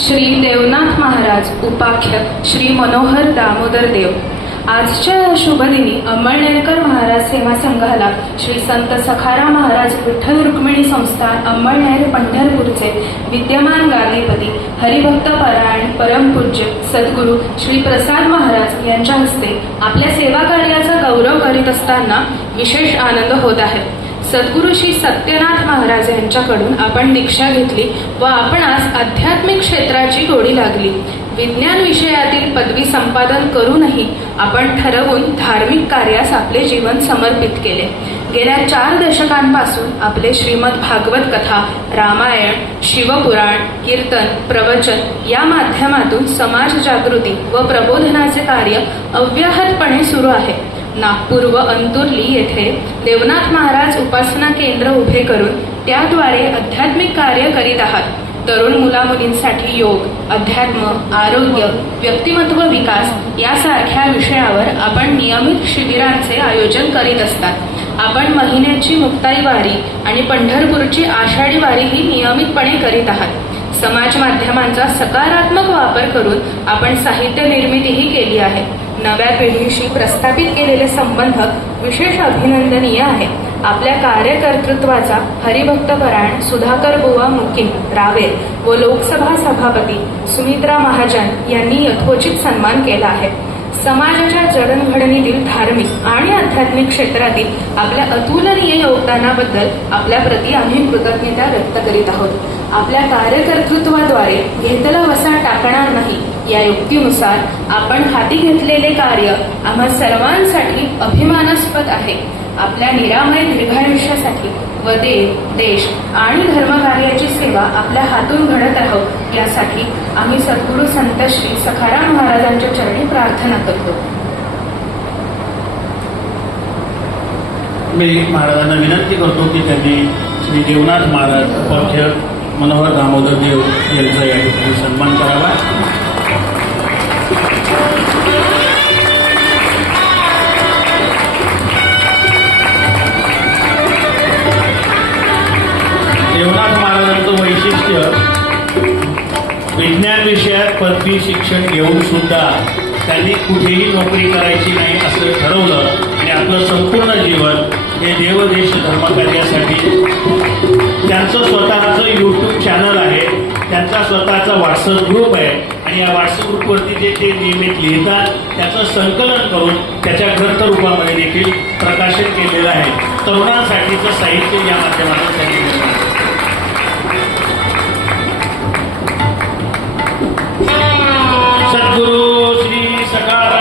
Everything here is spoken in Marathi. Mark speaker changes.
Speaker 1: श्री देवनाथ महाराज उपाख्य श्री मनोहर दामोदर देव. आजच्या या शुभदिनी अंमळनेरकर महाराज सेवा संघाला श्री संत सखारा महाराज विठ्ठल रुक्मिणी संस्थान अंमळनेर पंढरपूरचे विद्यमान गादीपती हरिभक्त परायण परमपूज्य सद्गुरू श्री प्रसाद महाराज यांच्या हस्ते आपल्या सेवा कार्याचा गौरव करीत असताना विशेष आनंद होत आहे. सद्गुरू श्री सत्यनाथ महाराज यांच्याकडून आपण दीक्षा घेतली व आपणास आध्यात्मिक क्षेत्राची गोडी लागली. विज्ञान विषयातील पदवी संपादन करूनही आपण ठरवून धार्मिक कार्यास आपले जीवन समर्पित केले. गेल्या चार दशकांपासून आपले श्रीमद भागवत कथा रामायण शिवपुराण कीर्तन प्रवचन या माध्यमातून समाज जागृती व प्रबोधनाचे कार्य अव्याहतपणे सुरू आहे. नागपूर व अंतुर्ली येथे देवनाथ महाराज उपासना केंद्र उभे करून त्याद्वारे आध्यात्मिक कार्य करीत आहात. तरुण मुलामुलींसाठी योग अध्यात्म आरोग्य व्यक्तिमत्व विकास यासारख्या विषयावर आपण नियमित शिबिरांचे आयोजन करीत असतात. आपण महिन्याची मुक्ताई वारी आणि पंढरपूरची आषाढी वारीही नियमितपणे करीत आहात. समाज माध्यमांचा सकारात्मक वापर करून आपण साहित्य निर्मितीही केली आहे. नव्या पिढीशी प्रस्थापित केलेले संबंध विशेष अभिनंदनीय आहे. आपल्या कार्यकर्तृत्वाचा हरिभक्तपरायण सुधाकर बुवा मुकीम रावेर व लोकसभा सभापती सुमित्रा महाजन यांनी यथोचित सन्मान केला आहे. समाजाच्या जडणघडणीतील धार्मिक आणि आध्यात्मिक क्षेत्रातील आपल्या अतुलनीय योगदानाबद्दल आपल्याप्रती आम्ही कृतज्ञता व्यक्त करीत आहोत. आपल्या कार्यकर्तृत्वाद्वारे घेतला वसा टाकणार नाही या युक्तीनुसार आपण हाती घेतलेले कार्य आम्हा सर्वांसाठी अभिमानास्पद आहे. आपल्या निरामय दीर्घायुष्यासाठी व देव देश आणि धर्मकार्याची सेवा आपल्या हातून घडत राहो यासाठी आम्ही सद्गुरू संत श्री सखाराम महाराजांच्या चरणी प्रार्थना करतो.
Speaker 2: मी महाराजांना विनंती करतो की त्यांनी श्री देवनाथ महाराज पक्ष मनोहर दामोदर देव यांचा या ठिकाणी सन्मान करावा. विज्ञान विषयात पदवी शिक्षण घेऊन सुद्धा त्यांनी कुठेही नोकरी करायची नाही असं ठरवलं आणि आपलं संपूर्ण जीवन हे देवदेश धर्मकार्यासाठी त्यांचं स्वतःचं यूट्यूब चॅनल आहे. त्यांचा स्वतःचा व्हॉट्सअप ग्रुप आहे. आणि या व्हॉट्सअप ग्रुपवरती जे ते नियमित लिहितात त्याचं संकलन करून त्याच्या ग्रंथरूपामध्ये देखील प्रकाशित केलेलं आहे. तरुणांसाठीचं साहित्य या माध्यमातून त्यांनी लिहिलं आहे. God.